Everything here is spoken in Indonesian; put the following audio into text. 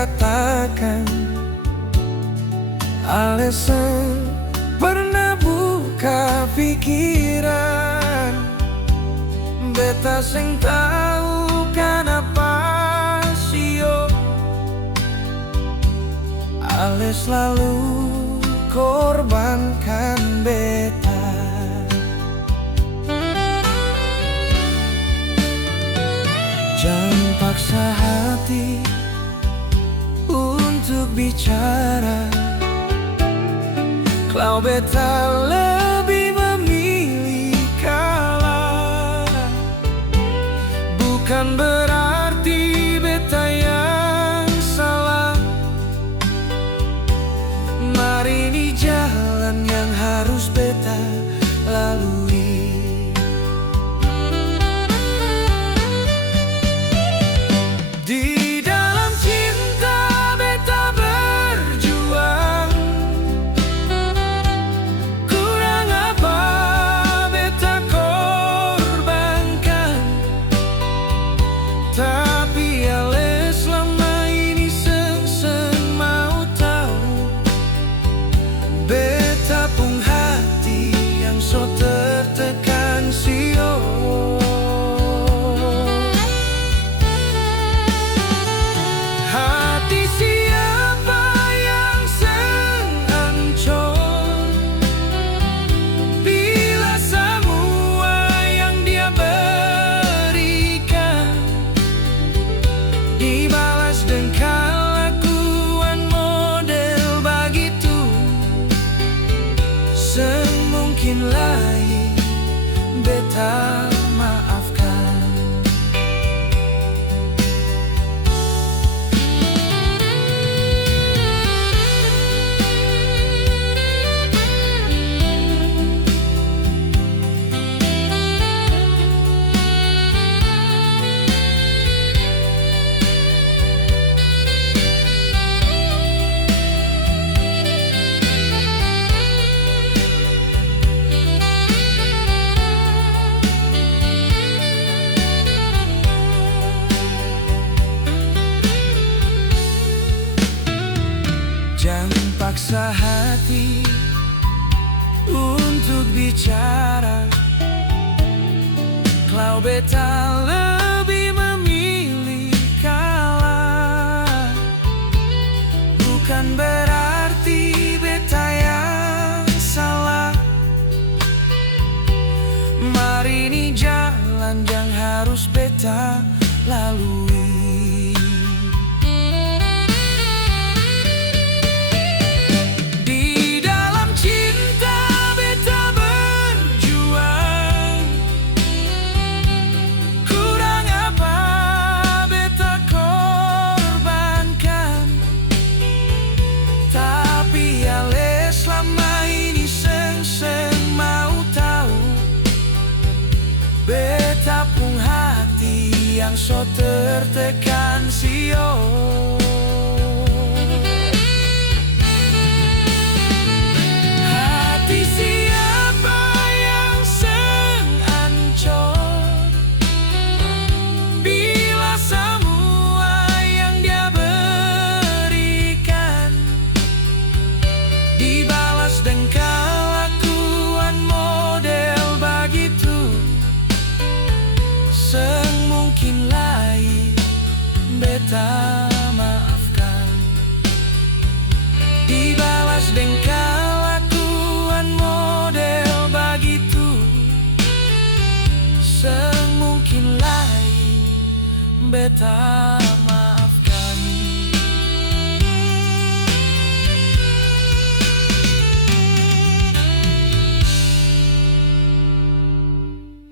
katakan alasan pernah buka pikiran. Beta sing tahu kenapa sio Ale selalu korbankan beta. Jangan paksa hati untuk bicara, kalau beta lebih memilih kalah. Bukan berarti beta yang salah. Mari ini jalan yang harus beta lalui. Di dalam cinta beta berjuang, kurang apa beta korbankan. Tapi ale selama ini seng mau tahu, beta pun hati yang so tertekan sio. Hati siapa yang seng ancur bila semua yang dia berikan dibalas dengan kelakuan model begitu. Semungkin lain beta maafkan. Jangan paksa hati untuk bicara, kalau beta lebih memilih kalah. Bukan berarti beta yang salah. Mari ini jalan yang harus beta lalui. Beta pun hati yang so tertekan sio. Hati siapa yang seng ancur bila semua yang dia berikan dibalas dengan kelakuan model begitu. Semungkin lain beta maafkan, dibalas dengan kelakuan model begitu. Semungkin lain beta maafkan.